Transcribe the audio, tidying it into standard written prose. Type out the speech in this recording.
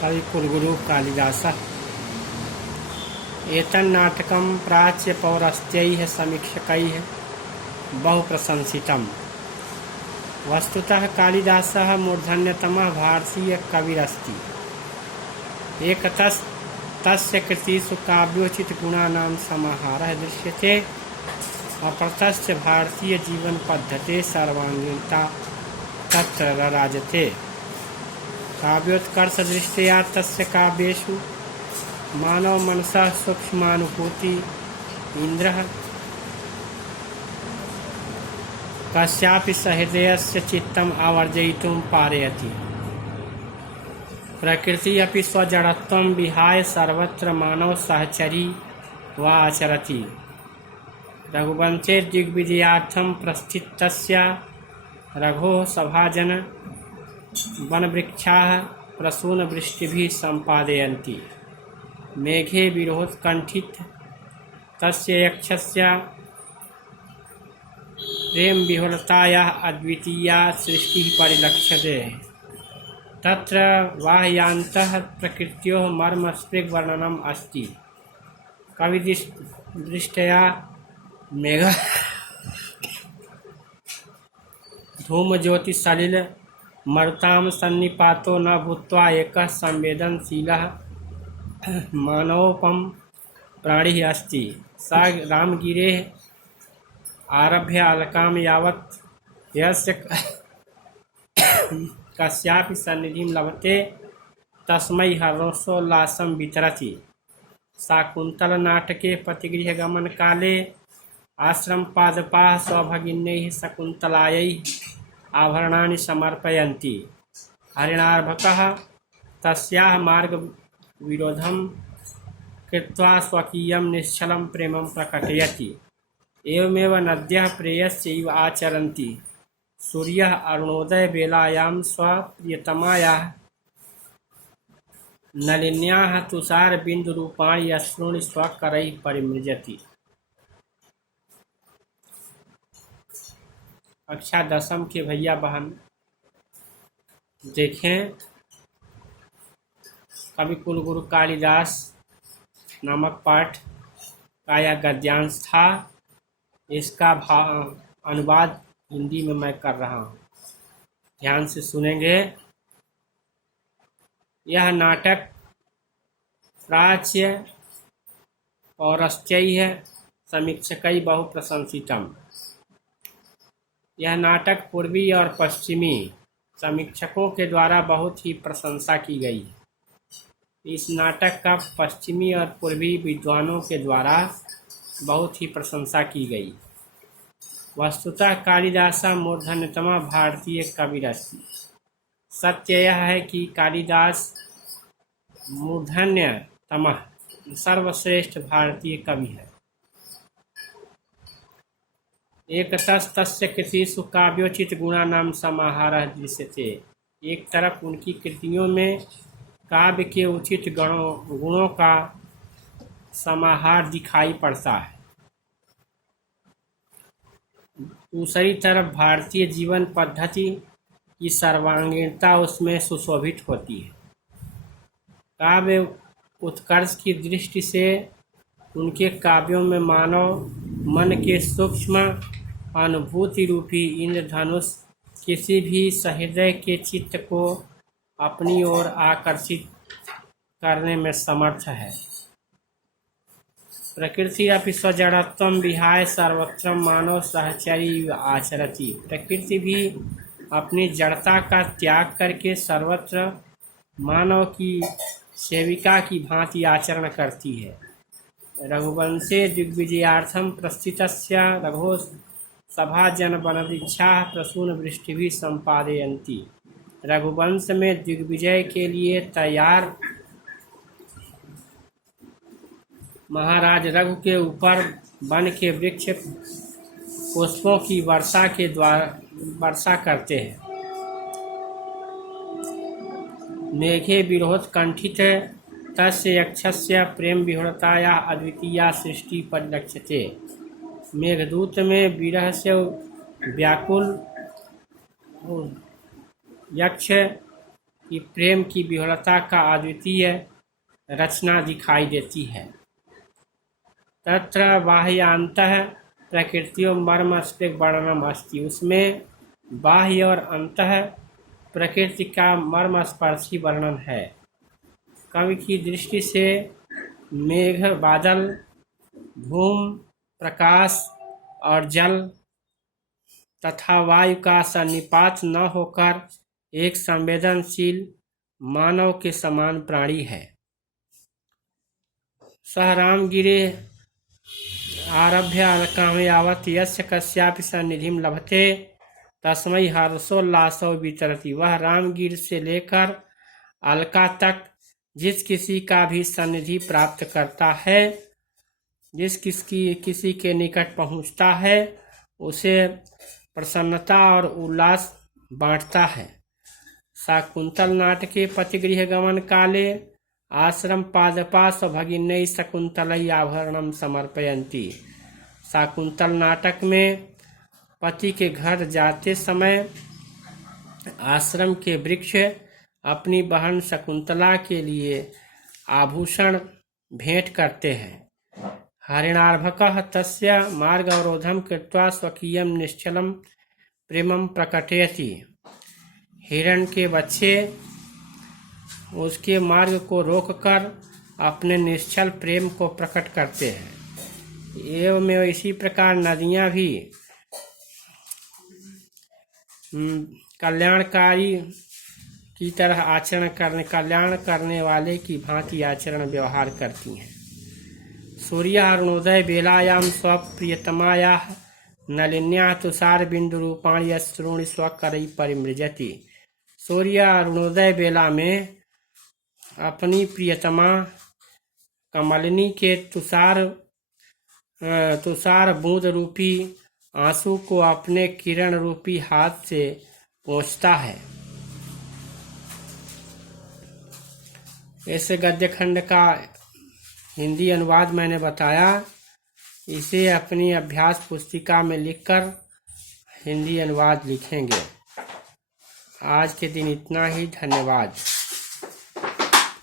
कवि कुलगुरु कालिदासः एतन्नाटकं प्राच्य पौरस्त्यैः समीक्षकैः बहुप्रशंसितम्। वस्तुतः कालिदासः मूर्धन्यतमः भारतीयकविरस्ति। एकतः तस्य कृतिषु काव्योचितगुणानां समाहारः दृश्यते, अपरतश्च भारतीयजीवनपद्धतेः सर्वाङ्गीणता तत्र रराजते। काव्योत्कर्षदृष्ट्या तस्य काव्येषु मानवमनसः सूक्ष्मानुभूति इन्द्रः कस्यापि सहृदयस्य चित्तम् आवर्जयितुं पारयति। प्रकृति अपि स्वजडत्वं विहाय सर्वत्र मानव सहचरी वा आचरति। रघुवंशे दिग्विजयार्थं प्रस्थितस्य रघोः सभाजन वनवृक्षाः प्रसूनवृष्टिभिः सम्पादयन्ति। मेघे विरोधकण्ठित तस्य यक्षस्य प्रेमविह्वलतायाः अद्वितीया सृष्टिः परिलक्ष्यते। तत्र बाह्यान्तः प्रकृत्योः मर्मस्पृग्वर्णनम् अस्ति। कविदृष्ट्या मेघः धूमज्योतिसलिल मरुतां सन्निपातो न भूत्वा एकः संवेदनशीलः मानवोपम प्राणिः अस्ति। सा रामगिरेः आरभ्य अलकां यावत् यस्य कस्यापि सन्निधिं लभते तस्मै हर्षोल्लासं वितरति। शाकुन्तलनाटके पतिगृहगमनकाले आश्रमपादपाः स्वभगिन्यैः शकुन्तलायै आभरणानि समर्पयन्ति। हरिणार्भकः तस्याः मार्गविरोधं कृत्वा स्वकीयं निश्चलं प्रेमं प्रकटयति। एवमेव नद्यः प्रेयस्यैव आचरन्ति। सूर्यः अरुणोदयवेलायां स्वप्रियतमायाः नलिन्याः तुषारबिन्दुरूपाणि अश्रूणि स्वकरैः परिमृजति। कक्षा 10वीं के भैया बहन देखें, कवि कुलगुरु कालिदास नामक पाठ का यह गद्यांश था। इसका अनुवाद हिंदी में मैं कर रहा हूँ, ध्यान से सुनेंगे। यह नाटक प्राच्य पौरस्त्यैः समीक्षकैः बहुप्रशंसितम्। यह नाटक पूर्वी और पश्चिमी समीक्षकों के द्वारा बहुत ही प्रशंसा की गई। इस नाटक का पश्चिमी और पूर्वी विद्वानों के द्वारा बहुत ही प्रशंसा की गई। वस्तुतः कालिदासः मूर्धन्यतमः भारतीय कविरस्ति। सत्य यह है कि कालिदास मूर्धन्यतमः सर्वश्रेष्ठ भारतीय कवि है। एकतस्तस्य कृतिषु काव्योचितगुणानां समाहारः दृश्यते। एक तरफ उनकी कृतियों में काव्य के उचित गुणों का समाहार दिखाई पड़ता है, दूसरी तरफ भारतीय जीवन पद्धति की सर्वांगीणता उसमें सुशोभित होती है। काव्य उत्कर्ष की दृष्टि से उनके काव्यों में मानव मन के सूक्ष्म अनुभूति रूपी इंद्रधनुष किसी भी सहृदय के चित्त को अपनी ओर आकर्षित करने में समर्थ है। प्रकृति अपि स्वजड़त्वं विहाय सर्वत्र मानव सहचरी आचरति। प्रकृति भी अपनी जड़ता का त्याग करके सर्वत्र मानव की सेविका की भांति आचरण करती है। रघुवंशे दिग्विजयार्थं प्रस्थितस्य रघोः सभाजनवनवृक्षाः प्रसूनवृष्टिभिः सम्पादयन्ति। रघुवंश में दिग्विजय के लिए तैयार महाराज रघु के ऊपर वन के वृक्ष पुष्पों की वर्षा के द्वारा वर्षा करते हैं। मेघे विरोध कंठित तस्य यक्षस्य प्रेम विह्वलतायाः अद्वितीया सृष्टि परिलक्ष्यते। मेघदूत में विरह से व्याकुल यक्ष कि प्रेम की विह्वलता का अद्वितीय रचना दिखाई देती है। तत्र बाह्यांतः प्रकृतियों मर्मस्ते वर्णनम अस्ति, उसमें बाह्य और अंतः प्रकृति का मर्मस्पर्शी वर्णन है। कवि की दृष्टि से मेघ, बादल, धूम, प्रकाश और जल तथा वायु का सन्निपात न होकर एक संवेदनशील मानव के समान प्राणी है। सह रामगिरे आरभ्य अलकाम यावत् यस्य कस्यापि सन्निधिं लभते तस्मै हर्षोल्लासो वितरति। वह रामगिर से लेकर अलका तक जिस किसी का भी सन्निधि प्राप्त करता है, जिस किसी के निकट पहुँचता है, उसे प्रसन्नता और उल्लास बांटता है। शाकुंतल नाटके पतिगृह गमन काले आश्रम पादपाश भगिन्यै शकुंतलै आभरणम समर्पयन्ति। शाकुंतल नाटक में पति के घर जाते समय आश्रम के वृक्ष अपनी बहन शकुंतला के लिए आभूषण भेंट करते हैं। हरिणार्भकः तस्य मार्ग अवरोधम कृत्वा स्वकीयं निश्चलं प्रेमं प्रकटयति। हिरण के बच्चे उसके मार्ग को रोककर अपने निश्चल प्रेम को प्रकट करते हैं। एवं इसी प्रकार नदियां भी कल्याणकारी की तरह कल्याण करने वाले की भांति आचरण व्यवहार करती हैं। सूर्य अरुणोदय बेलायां स्वप्रियतमायाः नलिन्या तुषार बिंदु रूपाणी अश्रूणि स्वकरैः परिमृजति। सूर्य अरुणोदय बेला में अपनी प्रियतमा कमलिनी के तुषार बूंद रूपी आंसू को अपने किरण रूपी हाथ से पोंछता है। इस गद्य खंड का हिंदी अनुवाद मैंने बताया। इसे अपनी अभ्यास पुस्तिका में लिखकर हिंदी अनुवाद लिखेंगे। आज के दिन इतना ही। धन्यवाद।